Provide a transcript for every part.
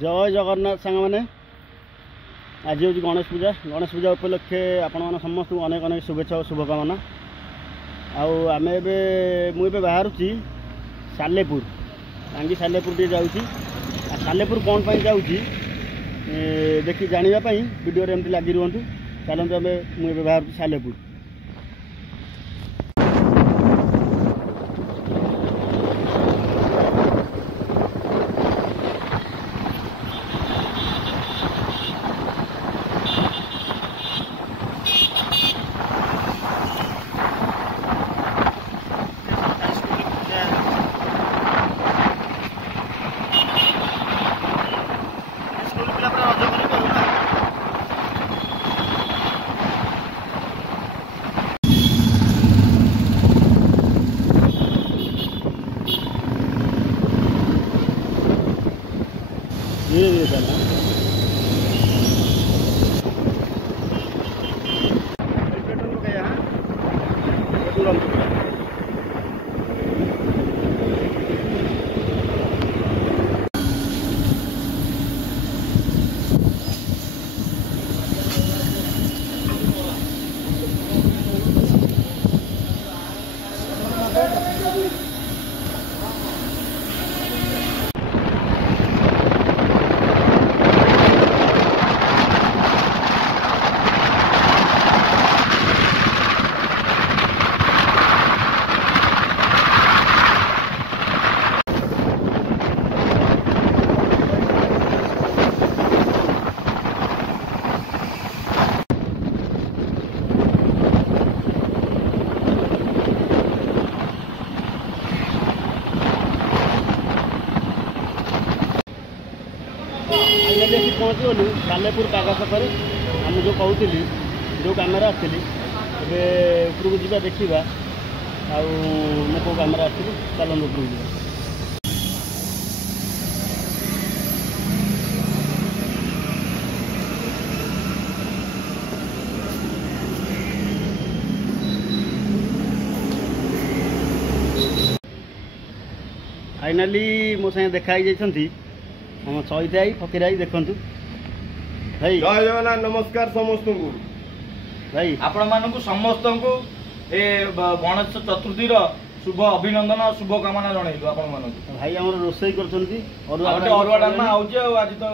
जय जगन्नाथ सांग मैंने आज हूँ गणेश पूजा उपलक्षे आपण समस्त अनेक अनेक शुभेच्छा और शुभकामना। आम मुझे बाहर सालेपुर टांगी सालेपुर टे जाऊँगी। सालेपुर कौन पर जाऊँगी देखी जानापी वीडियो एमती लगी रुहतु। चलते आम मुझे बाहर सालेपुर। धीरे धीरे चलना। पहुँचगलु सालेपुर पाग छकरे आम जो कहूली जो कम आसली उपरको जा देखा आउ कौ कम आसली चलते उपरको जा। फाइनाली मो साथ देखा जाती हम सहित आई फकीर आई देखु भाई। जय जगन्नाथ नमस्कार समस्त को भाई आपण मानक समस्त को ए गणेश चतुर्थी शुभ अभिनंदन और शुभ कामना जनइलु आपण मानक। भाई हमर रोसई करछंती अरुआ डालमा आउछ आज तो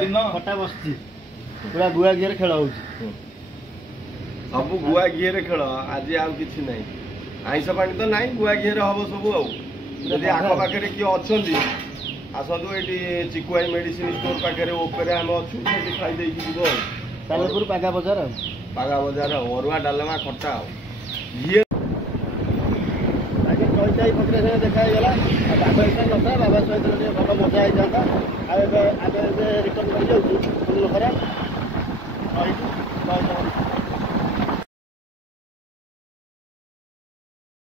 दिन फटा बसची पूरा गुआ घिरे खेल हो सब गुआ घिरे खेल आज आउ किछि नै आइस पानी तो नाइ गुआ घिरे हबो सब आउ यदि आख पाखे किए अच्छा आसतु ये चिकुआई मेडिसिन स्टोर पाखे ओपरे आम अच्छु खाई जीव सालेपुर पागा बजार अरुआ डालमा खटा घी चईचाई फकीर साथ देखागला बाबा इच्छा ना बाबा सहित भल मजा होता रिटर्न कर जाऊँ लोकरा